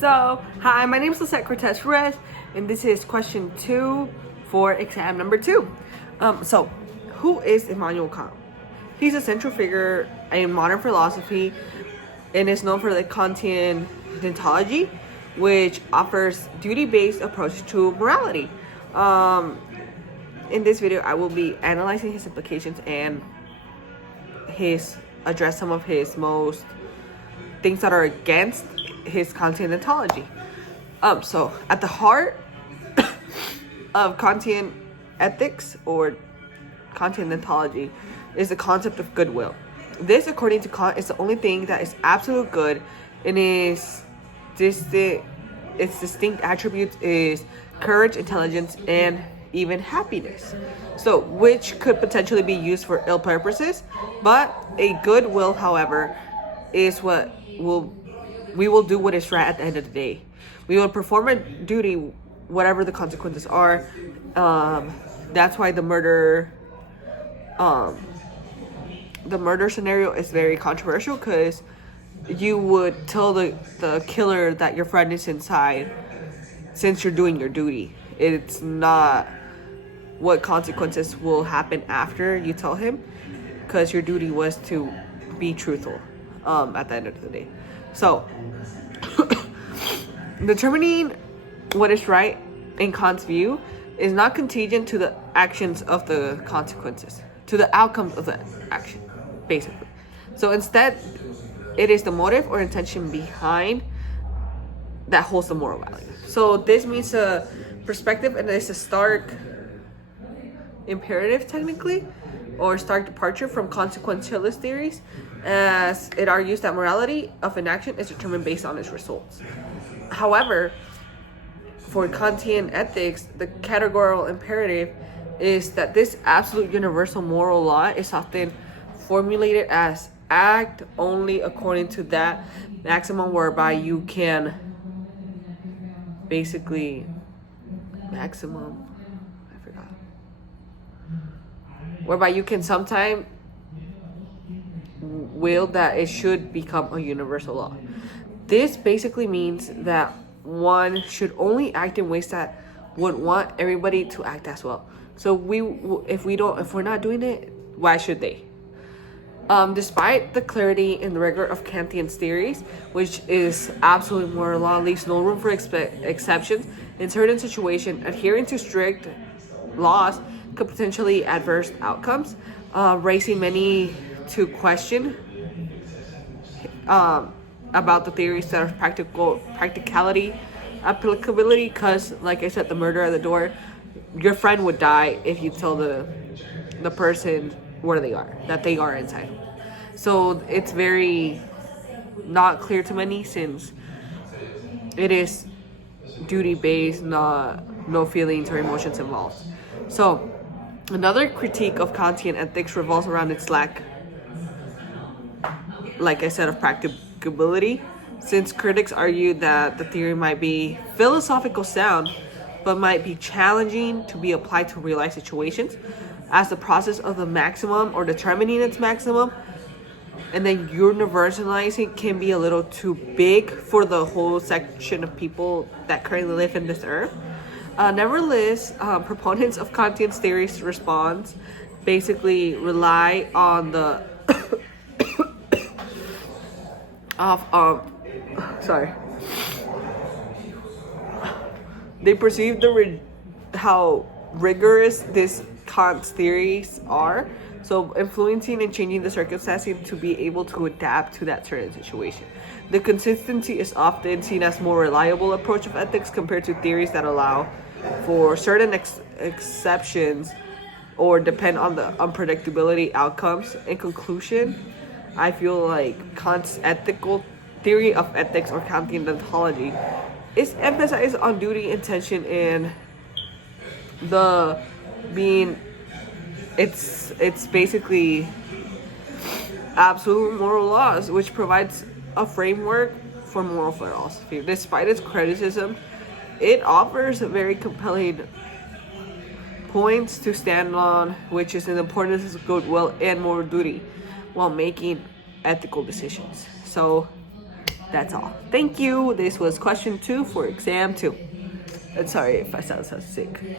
Hi, my name is Lisette Cortez Reyes, and this is question 2 for exam number 2. Who is Immanuel Kant? He's a central figure in modern philosophy and is known for the Kantian deontology, which offers duty-based approach to morality. In this video, I will be analyzing his implications and address some of his most things that are against his Kantian deontology. So at the heart of Kantian ethics or Kantian deontology is the concept of goodwill. This, according to Kant, is the only thing that is absolute good, and its distinct attributes is courage, intelligence, and even happiness. So, which could potentially be used for ill purposes, but a goodwill, however, is what we will do what is right at the end of the day. We will perform a duty, whatever the consequences are. That's why the murder scenario is very controversial, because you would tell the killer that your friend is inside since you're doing your duty. It's not what consequences will happen after you tell him, because your duty was to be truthful at the end of the day. So, determining what is right in Kant's view is not contingent to the actions of the consequences, to the outcomes of the action, basically. So instead, it is the motive or intention behind that holds the moral value. So this means a perspective, and it's a stark imperative, technically, or stark departure from consequentialist theories, as it argues that morality of an action is determined based on its results. However, for Kantian ethics, the categorical imperative is that this absolute universal moral law is often formulated as act only according to that maximum, whereby you can whereby you can sometime will that it should become a universal law. This basically means that one should only act in ways that would want everybody to act as well. So if we're not doing it, why should they? Despite the clarity and rigor of Kantian's theories, which is absolute moral law, leaves no room for exceptions. In certain situations, adhering to strict laws could potentially adverse outcomes, raising many to question about the theories that of practicality, applicability, because, like I said, the murder at the door, your friend would die if you tell the person where they are, that they are inside. So it's very not clear to many, since it is duty-based, no feelings or emotions involved. So another critique of Kantian ethics revolves around its lack, like I said, of practicability, since critics argue that the theory might be philosophical sound, but might be challenging to be applied to real-life situations, as the process of the maximum or determining its maximum and then universalizing can be a little too big for the whole section of people that currently live in this earth. Nevertheless, proponents of Kantian's theories response basically rely on the they perceive how rigorous this Kant's theories are, so influencing and changing the circumstances to be able to adapt to that certain situation. The consistency is often seen as more reliable approach of ethics compared to theories that allow for certain exceptions or depend on the unpredictability outcomes. In conclusion, I feel like Kant's ethical theory of ethics, or Kantian deontology, is emphasized on duty, intention, and it's basically absolute moral laws, which provides a framework for moral philosophy. Despite its criticism, it offers very compelling points to stand on, which is the importance of goodwill and moral duty while making ethical decisions. So That's all. Thank you. This was question 2 for exam 2. And sorry if I sound so sick.